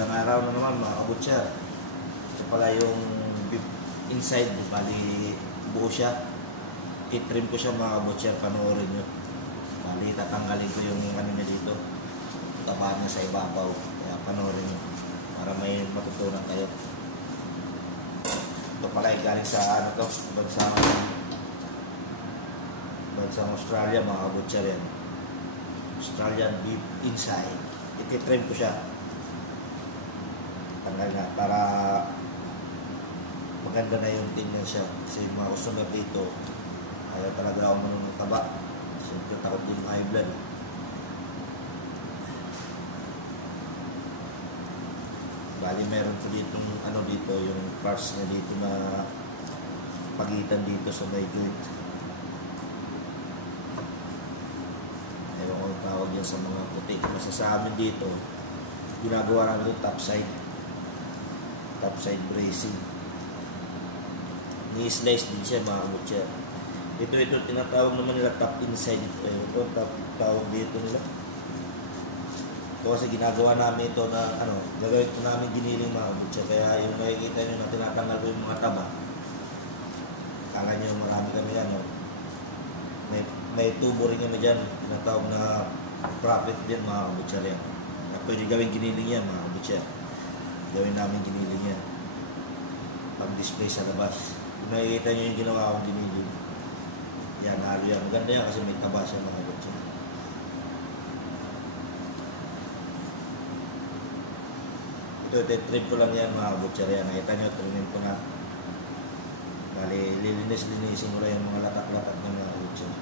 Magandang araw na naman mga kabutcher. Ito pala yung beef inside, bali buo siya. I-trim ko siya mga kabutcher, panoorin nyo. Bali tatanggalin ko yung ano niya dito, taba niya sa ibabaw. Kaya panoorin nyo para may matutunan kayo. Ito pala ay galing sa ano to, bansang Australia mga kabutcher yan. Australian beef inside. I-trim ko siya. Tanggal na para maganda na yung tingnan siya. Kasi yung mga customer dito ayaw talaga ako manunong taba. Siyempre takot din high blood. Bali meron ko dito ano dito, yung parts na dito na pagitan dito sa may joint. Ewan ko ang tawag yan sa mga puti. Kasi sa amin dito ginagawa namin ito topside bracing. Ni-slice din siya mga kabutcher. Ito tinatawag naman nila top inside. Ito tawag dito nila. Ito kasi ginagawa namin ito na ano, gagawin ko namin giniling mga kabutcher. Kaya yung nakikita nyo na tinatanggal ko yung mga taba, kala nyo marami kami ano, may tubo rin kami dyan, tinatawag na profit din mga kabutcher yan. Pwede gawin giniling yan mga kabutcher. Gawin namin giniling yan pag-display sa labas. Kung nakikita nyo yung ginawa akong giniling, yan, halo yan. Maganda yan kasi may taba siya mga kabutcher. Ito trim ko lang yan mga kabutcher yan. Nakita nyo, trimin ko na. Bali, lilinis-linisin ko lang yung mga latak-latak ng mga kabutcher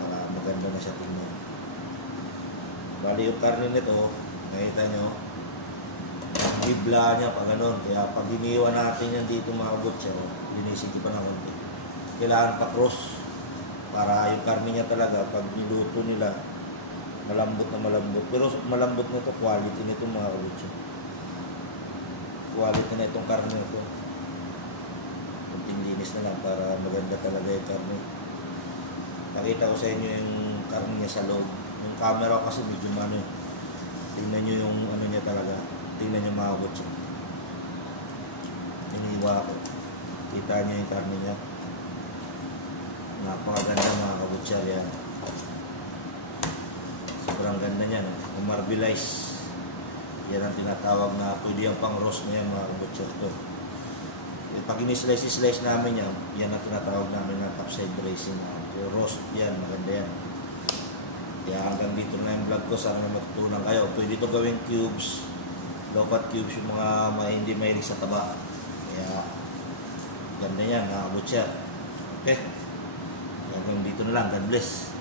para maganda na siya tingnan. Bali yung karne nito, nakita nyo, bibla niya pa ganun. Kaya pag iniwan natin yan dito mga kabutcher, linisin ko pa na konti. Kailangan pa cross para yung karne niya talaga pag niluto nila malambot na malambot. Pero malambot na ito, quality nito mga kabutcher. Quality na itong karne nito. Kunting linis na lang para maganda talaga yung karne. Nakita ko sa inyo yung karne niya sa loob. Yung camera kasi medyo ano. Tingnan nyo yung ano niya talaga. Tingnan nyo mga kabutcher. Iniwa ko. Kita nyo yung karne niya. Napakaganda mga kabutcher yan. Sobrang ganda niya. No? Marbleize. Yan ang tinatawag na pwede yung pang roast na yan mga kabutcher to. Pag in-slice namin yan, yan ang tinatawag namin na topside bracing. So, roast yan, maganda yan. Kaya hanggang dito na yung vlog ko. Sana na matutunan kayo. Pwede ito gawing cubes. Low-fat cubes yung mga hindi mahilig sa taba. Kaya ganda yan mga kabutcher. Okay. Hanggang dito na lang. God bless.